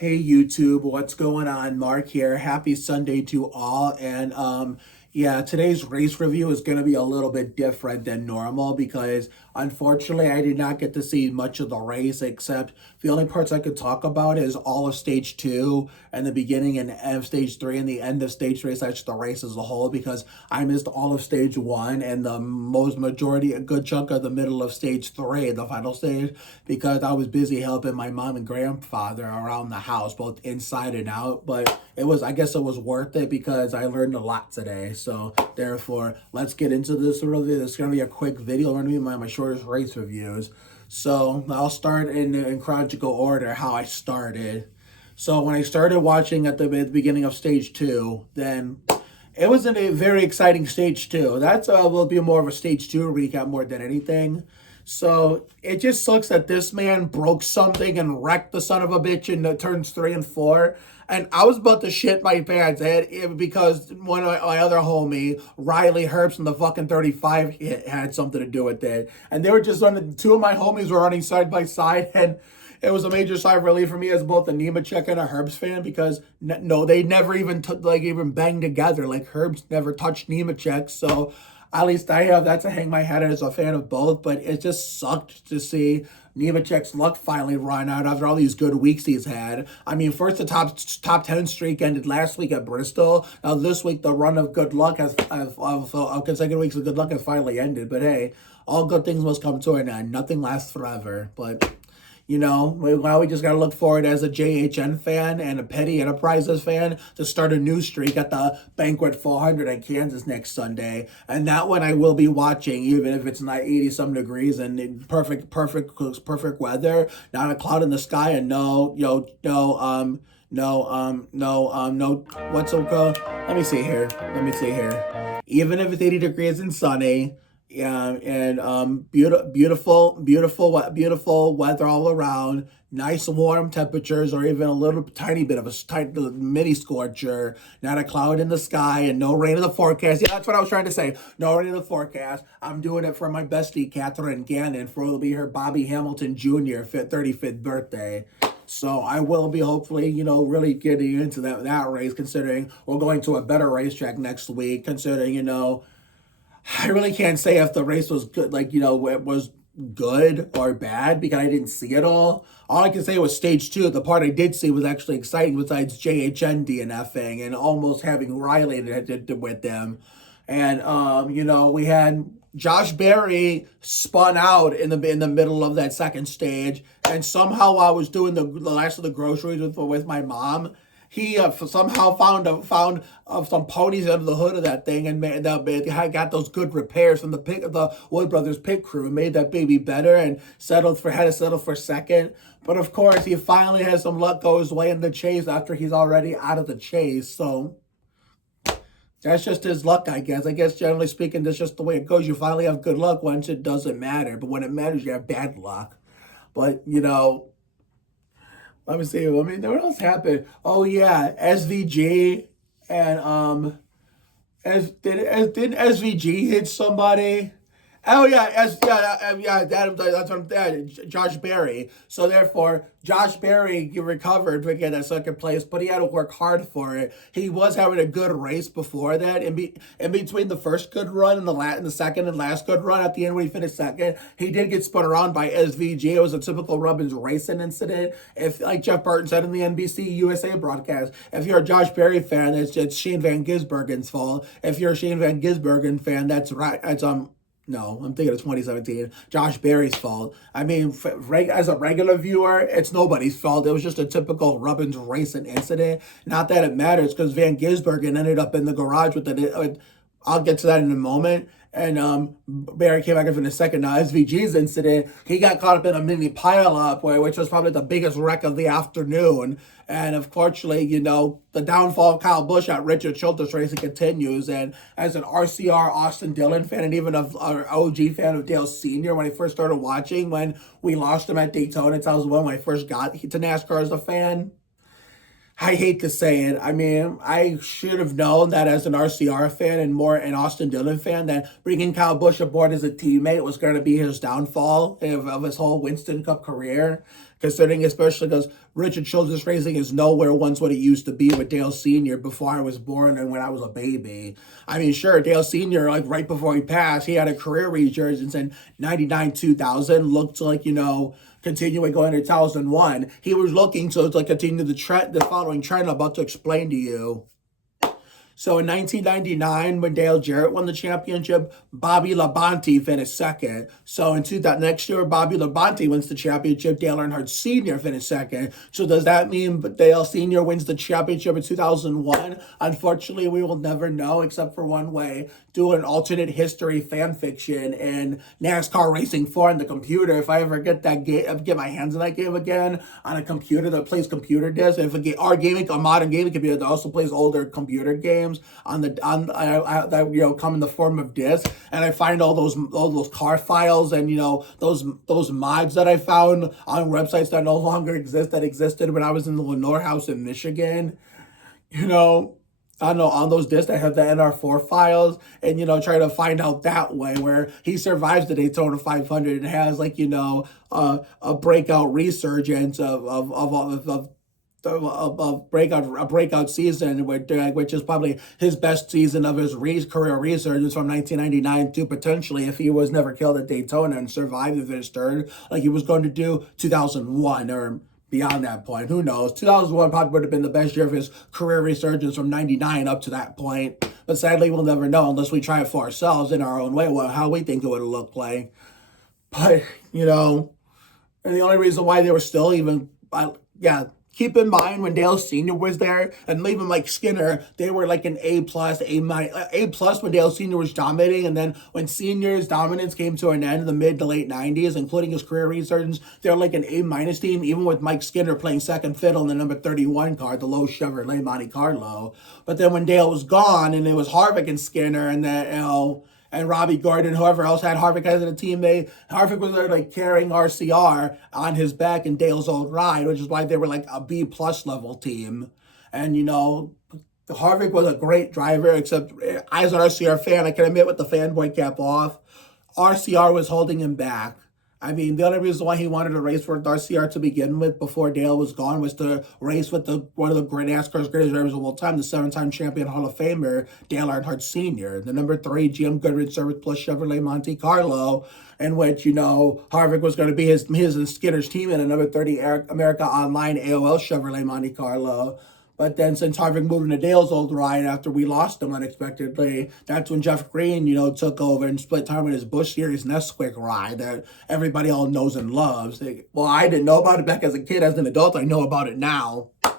Hey YouTube, what's going on? Mark here. Happy Sunday to all. And yeah, today's race review is going to be a little bit different than normal because unfortunately I did not get to see much of the race, except the only parts I could talk about is all of stage two and the beginning and end of stage three and the end of stage three, slash the race as a whole, because I missed all of stage one and the most majority, a good chunk of the middle of stage three, the final stage, because I was busy helping my mom and grandfather around the house, both inside and out. But I guess it was worth it because I learned a lot today. So therefore, let's get into this review. This is going to be a quick video. Going to be my shortest race reviews. So I'll start in chronological order how I started. So when I started watching at the beginning of stage two, then it wasn't a very exciting stage two. That's will be more of a stage two recap more than anything. So it just sucks that this man broke something and wrecked the son of a bitch in the turns 3 and 4. And I was about to shit my pants because one of my other homie, Riley Herbst, from the fucking 35 had something to do with it. And they were just running, two of my homies were running side by side, and it was a major sigh of relief for me as both a Nemechek and a Herbst fan, because no, they never even even banged together. Like, Herbst never touched Nemechek, so at least I have that to hang my hat as a fan of both. But it just sucked to see Nemechek's luck finally run out after all these good weeks he's had. I mean, first the top 10 streak ended last week at Bristol. Now this week the run of good luck of consecutive weeks of good luck has finally ended. But hey, all good things must come to an end. Nothing lasts forever. But now we just got to look forward as a JHN fan and a Petty Enterprises fan to start a new streak at the Banquet 400 in Kansas next Sunday. And that one I will be watching, even if it's not 80-some degrees and perfect weather, not a cloud in the sky, and what's it called? Let me see here. Even if it's 80 degrees and sunny, yeah, and beautiful weather all around. Nice warm temperatures, or even a little tiny bit of a tiny mini scorcher. Not a cloud in the sky, and no rain in the forecast. Yeah, that's what I was trying to say. No rain in the forecast. I'm doing it for my bestie Catherine Gannon, for it'll be her Bobby Hamilton Jr. 35th birthday. So I will be hopefully, really getting into that race, considering we're going to a better racetrack next week. Considering, I really can't say if the race was good, it was good or bad, because I didn't see it all. All I can say was stage two. The part I did see was actually exciting, besides JHN DNFing and almost having Riley with them. And we had Josh Berry spun out in the middle of that second stage, and somehow I was doing the last of the groceries with my mom. He somehow found some ponies under the hood of that thing, and got those good repairs from the Wood Brothers pit crew, and made that baby better, and had to settle for second. But of course, he finally had some luck go his way in the chase after he's already out of the chase. So that's just his luck, I guess. I guess generally speaking, that's just the way it goes. You finally have good luck once it doesn't matter, but when it matters, you have bad luck. But let me see. I mean, what else happened? Oh yeah, SVG and did SVG hit somebody? Oh yeah, that's what Josh Berry. So therefore, Josh Berry recovered to get that second place, but he had to work hard for it. He was having a good race before that. In between the first good run and the second and last good run, at the end when he finished second, he did get spun around by SVG. It was a typical Robbins racing incident. If, like Jeff Burton said in the NBC USA broadcast, if you're a Josh Berry fan, it's Shane Van Gisbergen's fault. If you're a Shane Van Gisbergen fan, that's right. No, I'm thinking of 2017. Josh Berry's fault. I mean, as a regular viewer, it's nobody's fault. It was just a typical Robbins racing incident. Not that it matters, because Van Gisbergen ended up in the garage with it. I'll get to that in a moment. And Barry came back in the second. Now, SVG's incident, he got caught up in a mini pileup, which was probably the biggest wreck of the afternoon. And unfortunately, the downfall of Kyle Busch at Richard Childress Racing continues. And as an RCR Austin Dillon fan, and even an OG fan of Dale Sr., when I first started watching, when we lost him at Daytona 2001, when I first got to NASCAR as a fan, I hate to say it. I mean, I should have known that as an RCR fan and more an Austin Dillon fan, that bringing Kyle Busch aboard as a teammate was going to be his downfall of his whole Winston Cup career. considering especially because Richard Childress Racing is nowhere once what it used to be with Dale Sr. before I was born and when I was a baby. I mean, sure, Dale Sr., like right before he passed, he had a career resurgence in 99, 2000, looked like, continuing going to 2001. He was looking to like continue the following trend I'm about to explain to you. So in 1999, when Dale Jarrett won the championship, Bobby Labonte finished second. So in that next year, Bobby Labonte wins the championship. Dale Earnhardt Sr. finished second. So does that mean Dale Sr. wins the championship in 2001? Unfortunately, we will never know except for one way. Do an alternate history fan fiction in NASCAR Racing 4 on the computer. If I ever get that game, get my hands on that game again on a computer that plays computer discs. If a modern gaming computer that also plays older computer games that come in the form of discs, and I find all those car files and those mods that I found on websites that no longer exist that existed when I was in the Lenore house in Michigan. I know on those discs I have the NR4 files, and try to find out that way where he survives the Daytona 500 and has a breakout resurgence of a breakout season, which is probably his best season of his career resurgence from 1999 to potentially, if he was never killed at Daytona and survived the finish third like he was going to do, 2001 or beyond that point. Who knows? 2001 probably would have been the best year of his career resurgence from 99 up to that point. But sadly, we'll never know unless we try it for ourselves in our own way, how we think it would have looked like. But, and the only reason why they were still even, keep in mind when Dale Sr. was there, and even Mike Skinner, they were like an A plus when Dale Sr. was dominating, and then when Senior's dominance came to an end in the mid to late 90s, including his career resurgence, they were like an A minus team, even with Mike Skinner playing second fiddle in the number 31 car, the low Chevrolet Monte Carlo. But then when Dale was gone, and it was Harvick and Skinner, and then and Robbie Gordon, whoever else had Harvick as a team, Harvick was there like carrying RCR on his back in Dale's old ride, which is why they were like a B plus level team. And Harvick was a great driver, except as an RCR fan, I can admit with the fanboy cap off, RCR was holding him back. I mean, the only reason why he wanted to race for RCR to begin with before Dale was gone was to race with one of the great NASCAR's greatest drivers of all time, the 7-time champion Hall of Famer, Dale Earnhardt Sr., the number 3 GM Goodrich Service Plus Chevrolet Monte Carlo, in which, Harvick was going to be his and Skinner's team in a number 30 America Online AOL Chevrolet Monte Carlo. But then since Harvick moved into Dale's old ride after we lost him unexpectedly, that's when Jeff Green, took over and split time with his Busch Series Nesquik ride that everybody all knows and loves. Well, I didn't know about it back as a kid. As an adult, I know about it now. The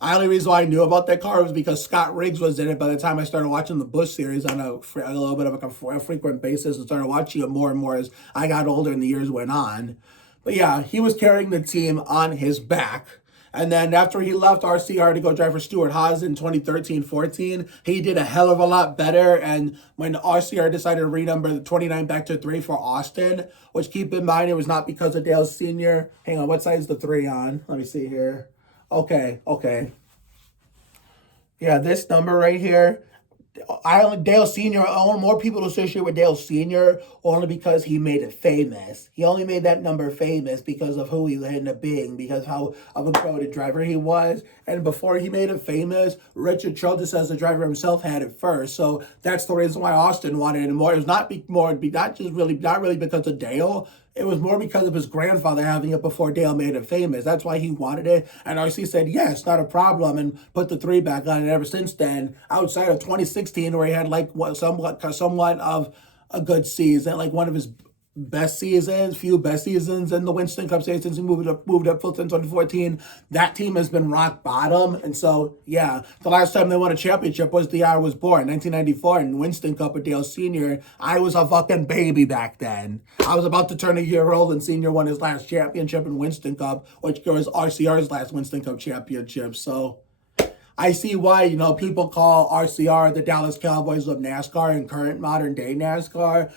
only reason why I knew about that car was because Scott Riggs was in it by the time I started watching the Busch Series on a little bit of a frequent basis, and started watching it more and more as I got older and the years went on. But yeah, he was carrying the team on his back. And then after he left RCR to go drive for Stuart Haas in 2013-14, he did a hell of a lot better. And when RCR decided to renumber the 29 back to 3 for Austin, which keep in mind, it was not because of Dale Sr. Hang on, what side is the 3 on? Let me see here. Okay. Yeah, this number right here. Dale Sr., I want more people to associate with Dale Sr. only because he made it famous. He only made that number famous because of who he ended up being, because how of a goated driver he was. And before he made it famous, Richard Childress as the driver himself had it first. So that's the reason why Austin wanted it more. It was not really because of Dale. It was more because of his grandfather having it before Dale made it famous. That's why he wanted it. And RC said, yes, not a problem, and put the 3 back on. And ever since then, outside of 2016, where he had somewhat of a good season, like one of his few best seasons in the Winston Cup Series since he moved up since 2014. That team has been rock bottom. And so, yeah, the last time they won a championship was the year I was born, 1994, in Winston Cup with Dale Sr. I was a fucking baby back then. I was about to turn a year old, and Sr. won his last championship in Winston Cup, which was RCR's last Winston Cup championship. So I see why, people call RCR the Dallas Cowboys of NASCAR and current modern day NASCAR.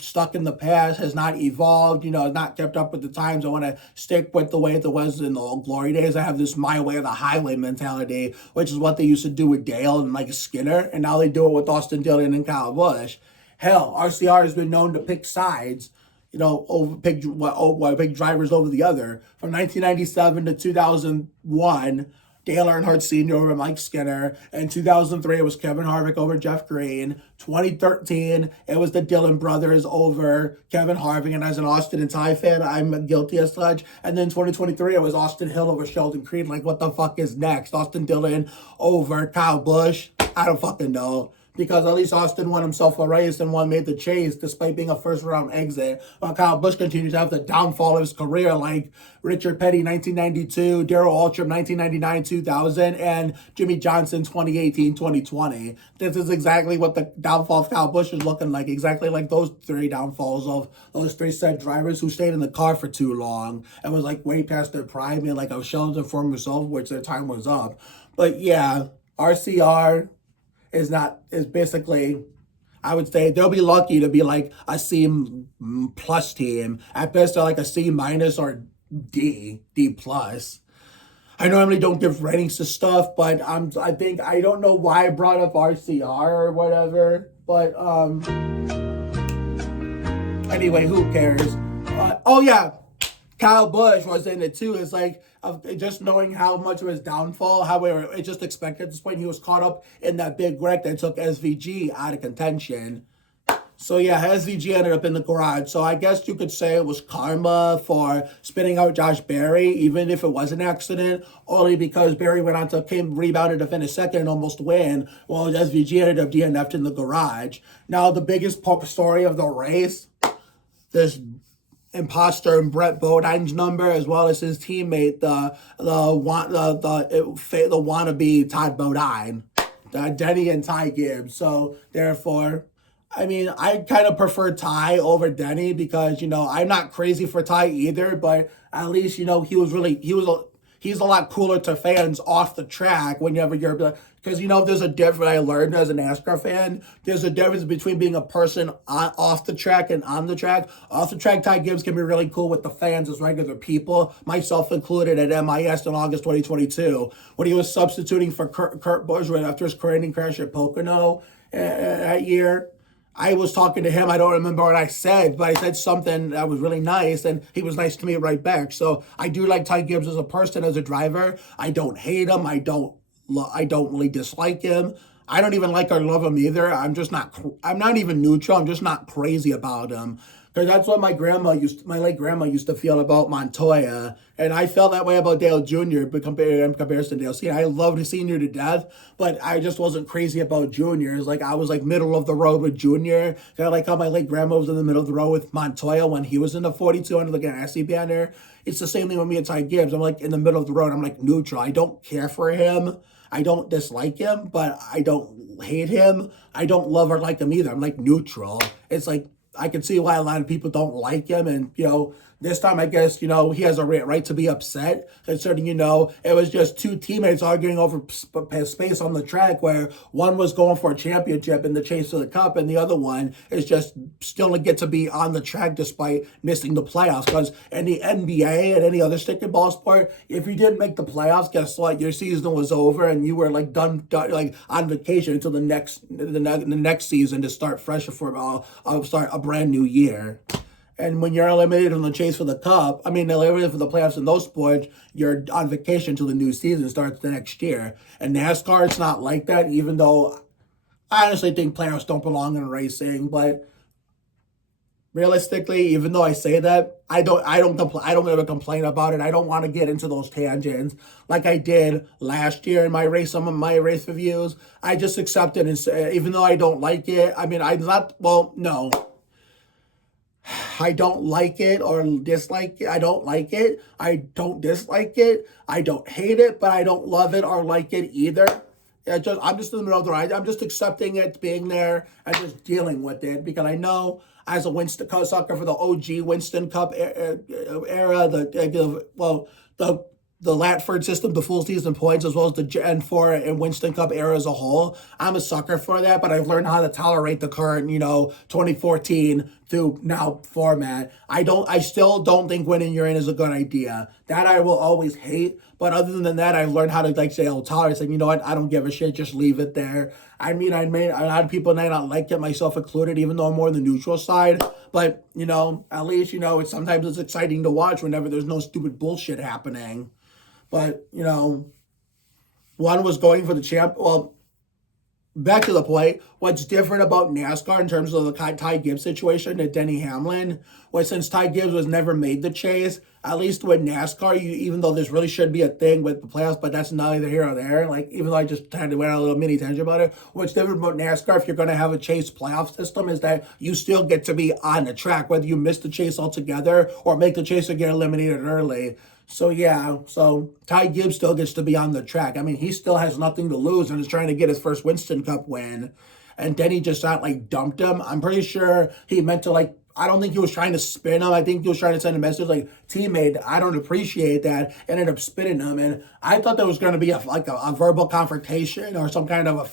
Stuck in the past, has not evolved, not kept up with the times. I want to stick with the way it was in the old glory days. I have this my way or the highway mentality, which is what they used to do with Dale and Mike Skinner, and now they do it with Austin Dillon and Kyle Busch. Hell, RCR has been known to pick sides. pick drivers over the other. From 1997 to 2001, Dale Earnhardt Sr. over Mike Skinner. In 2003, it was Kevin Harvick over Jeff Green. 2013, it was the Dillon brothers over Kevin Harvick. And as an Austin and Ty fan, I'm guilty as such. And then 2023, it was Austin Hill over Sheldon Creed. Like, what the fuck is next? Austin Dillon over Kyle Busch? I don't fucking know. Because at least Austin won himself a race and one made the chase despite being a first-round exit. While Kyle Busch continues to have the downfall of his career like Richard Petty 1992, Darrell Waltrip 1999, 2000, and Jimmy Johnson 2018, 2020. This is exactly what the downfall of Kyle Busch is looking like. Exactly like those three downfalls of those three said drivers who stayed in the car for too long and was like way past their prime and like a shell of former self, which their time was up. But yeah, RCR is basically, I would say they'll be lucky to be like a C plus team. At best, they're like a C minus or D plus. I normally don't give ratings to stuff, but I don't know why I brought up RCR or whatever, but anyway, who cares? Oh yeah, Kyle Busch was in it too. It's like just knowing how much of his downfall, however, it just expected at this point. He was caught up in that big wreck that took SVG out of contention. So yeah, SVG ended up in the garage. So I guess you could say it was karma for spinning out Josh Berry, even if it was an accident, only because Berry went on to rebounded to finish second and almost win, while SVG ended up DNF'd in the garage. Now the biggest story of the race, this imposter and Brett Bodine's number, as well as his teammate, the wannabe Todd Bodine, Denny and Ty Gibbs. So therefore, I mean, I kind of prefer Ty over Denny because I'm not crazy for Ty either, but at least he's a lot cooler to fans off the track whenever you're, because there's a difference. I learned as a NASCAR fan, there's a difference between being a person off the track and on the track. Off the track, Ty Gibbs can be really cool with the fans as regular people, myself included, at MIS in August 2022 when he was substituting for Kurt Busch right after his crane crash at Pocono that year. I was talking to him. I don't remember what I said, but I said something that was really nice, and he was nice to me right back. So I do like Ty Gibbs as a person, as a driver. I don't hate him. I don't really dislike him. I don't even like or love him either. I'm not even neutral. I'm just not crazy about him. Because that's what my late grandma used to feel about Montoya. And I felt that way about Dale Jr. in comparison to Dale Sr. I loved Sr. to death, but I just wasn't crazy about Jr. It's like I was like middle of the road with Jr. Kind of like how my late grandma was in the middle of the road with Montoya when he was in the 42 under the Ganassi banner. It's the same thing with me and Ty Gibbs. I'm like in the middle of the road. I'm like neutral. I don't care for him. I don't dislike him, but I don't hate him. I don't love or like him either. I'm like neutral. It's like, I can see why a lot of people don't like him. And, this time, I guess, he has a right to be upset, considering, it was just two teammates arguing over space on the track where one was going for a championship in the chase for the cup and the other one is just still to get to be on the track despite missing the playoffs. Because in the NBA and any other stick and ball sport, if you didn't make the playoffs, guess what? Your season was over and you were like done like on vacation until the next season to start fresh for start a brand new year. And when you're eliminated from the chase for the cup, eliminated for the playoffs in those sports, you're on vacation until the new season starts the next year. And NASCAR, it's not like that, even though I honestly think playoffs don't belong in racing. But realistically, even though I say that, I don't ever complain about it. I don't want to get into those tangents like I did last year in some of my race reviews. I just accept it, and even though I don't like it, no. I don't like it or dislike it. I don't like it. I don't dislike it. I don't hate it, but I don't love it or like it either. I'm just in the middle of the ride. I'm just accepting it being there and just dealing with it because I know as a Winston Cup sucker for the OG Winston Cup era, the Latford system, the full season points, as well as the Gen 4 and Winston Cup era as a whole. I'm a sucker for that, but I've learned how to tolerate the current, 2014 to now format. I still don't think winning you're in is a good idea. That I will always hate. But other than that, I've learned how to like say, "Oh, tolerance." And you know what? I don't give a shit. Just leave it there. I mean, I made a lot of people may not like it, myself included, even though I'm more on the neutral side. But at least it's sometimes it's exciting to watch whenever there's no stupid bullshit happening. But one was going for the champ. Well, back to the point, what's different about NASCAR in terms of the Ty Gibbs situation to Denny Hamlin was since Ty Gibbs was never made the chase, at least with NASCAR, even though this really should be a thing with the playoffs, but that's neither here or there. Like, even though I just kind of went on a little mini tangent about it, what's different about NASCAR, if you're going to have a chase playoff system, is that you still get to be on the track, whether you miss the chase altogether or make the chase or get eliminated early. So yeah, so Ty Gibbs still gets to be on the track. I mean, he still has nothing to lose and is trying to get his first Winston Cup win. And Denny just not like dumped him. I'm pretty sure he meant to like. I don't think he was trying to spin him. I think he was trying to send a message like, teammate, I don't appreciate that. Ended up spinning him. And I thought there was going to be a verbal confrontation or some kind of a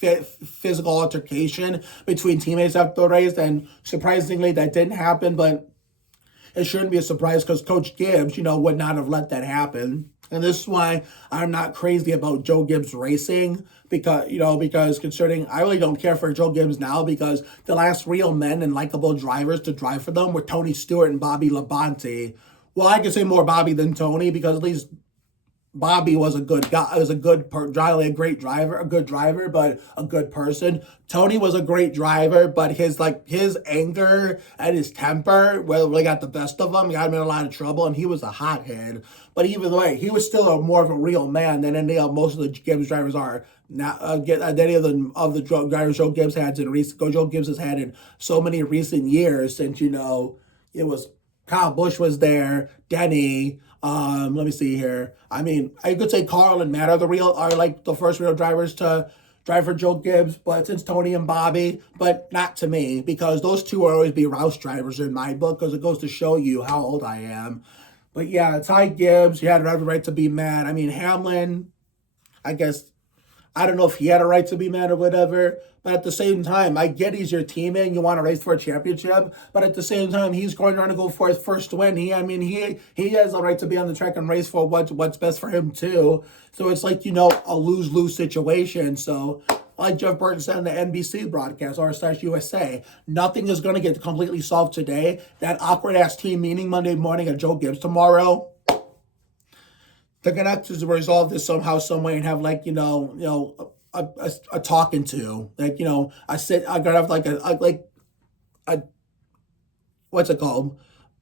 physical altercation between teammates after the race. And surprisingly, that didn't happen. But it shouldn't be a surprise because Coach Gibbs, would not have let that happen. And this is why I'm not crazy about Joe Gibbs racing because considering I really don't care for Joe Gibbs now because the last real men and likable drivers to drive for them were Tony Stewart and Bobby Labonte. Well, I could say more Bobby than Tony because at least Bobby was a good guy. Was a good a great driver, a good driver, but a good person. Tony was a great driver, but his anger and his temper really got the best of him. Got him in a lot of trouble, and he was a hothead. But either way, he was still more of a real man than any of most of the Gibbs drivers are. Now, any of the drivers Joe Gibbs had Joe Gibbs has had in so many recent years since it was Kyle Busch was there, Denny. Let me see here. I mean, I could say Carl and Matt are the first real drivers to drive for Joe Gibbs, but since Tony and Bobby, but not to me, because those two will always be Roush drivers in my book, because it goes to show you how old I am. But yeah, Ty Gibbs, he had every right to be mad. I mean, Hamlin, I guess, I don't know if he had a right to be mad or whatever, but at the same time, I get he's your teammate and you want to race for a championship, but at the same time, he's going around to go for his first win. He has a right to be on the track and race for what's best for him too. So it's like, a lose-lose situation. So like Jeff Burton said in the NBC broadcast or /USA, nothing is going to get completely solved today. That awkward-ass team meeting Monday morning at Joe Gibbs tomorrow, they're gonna have to resolve this somehow, some way, and have a talking to, I gotta have a what's it called,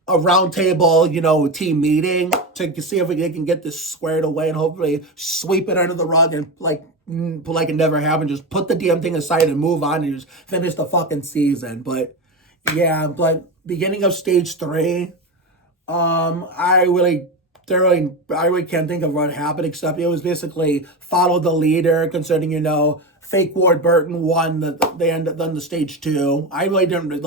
a round table, team meeting to see if they can get this squared away and hopefully sweep it under the rug and like it never happened. Just put the damn thing aside and move on and just finish the fucking season. But yeah, beginning of stage 3, I really can't think of what happened except it was basically follow the leader concerning, fake Ward Burton won the stage 2. I really didn't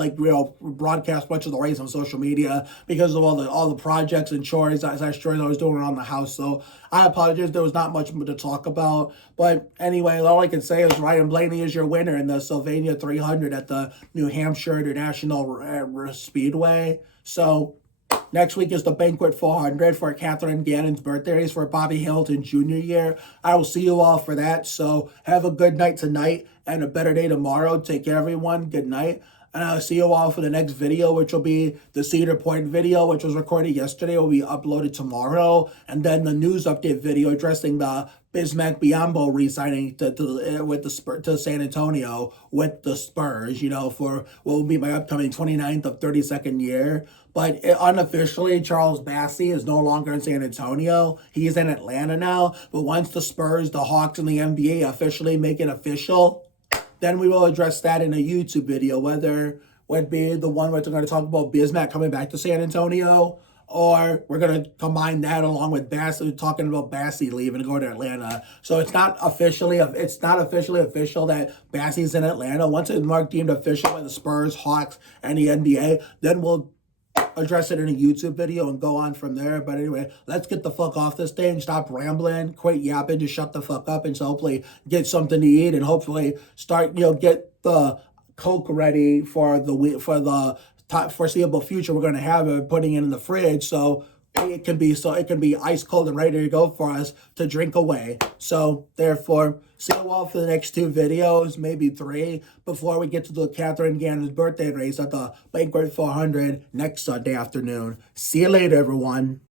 broadcast much of the race on social media because of all the projects and chores I was doing around the house. So I apologize. There was not much to talk about. But anyway, all I can say is Ryan Blaney is your winner in the Sylvania 300 at the New Hampshire International Speedway. So next week is the Banquet 400 for Catherine Gannon's birthday race for Bobby Hamilton Jr. year. I will see you all for that. So have a good night tonight and a better day tomorrow. Take care, everyone. Good night. And I'll see you all for the next video, which will be the Cedar Point video, which was recorded yesterday, will be uploaded tomorrow. And then the news update video addressing the Bismack Biyombo re-signing to San Antonio with the Spurs, for what will be my upcoming 29th of 32nd year. But unofficially, Charles Bassey is no longer in San Antonio. He's in Atlanta now. But once the Spurs, the Hawks, and the NBA officially make it official, then we will address that in a YouTube video, whether it would be the one where we're going to talk about Bismack coming back to San Antonio, or we're going to combine that along with Bassey, talking about Bassey leaving to go to Atlanta. So it's not officially official that Bassey's in Atlanta. Once it's marked deemed official by the Spurs, Hawks, and the NBA, then we'll address it in a YouTube video and go on from there. But anyway, let's get the fuck off this thing. Stop rambling. Quit yapping. Just shut the fuck up and so hopefully get something to eat and hopefully start, get the Coke ready for the foreseeable future we're going to have it, putting it in the fridge. So it can be ice cold and ready to go for us to drink away. So therefore, see you all for the next 2 videos, maybe 3, before we get to the Catherine Gannon's birthday race at the Banquet 400 next Sunday afternoon. See you later, everyone.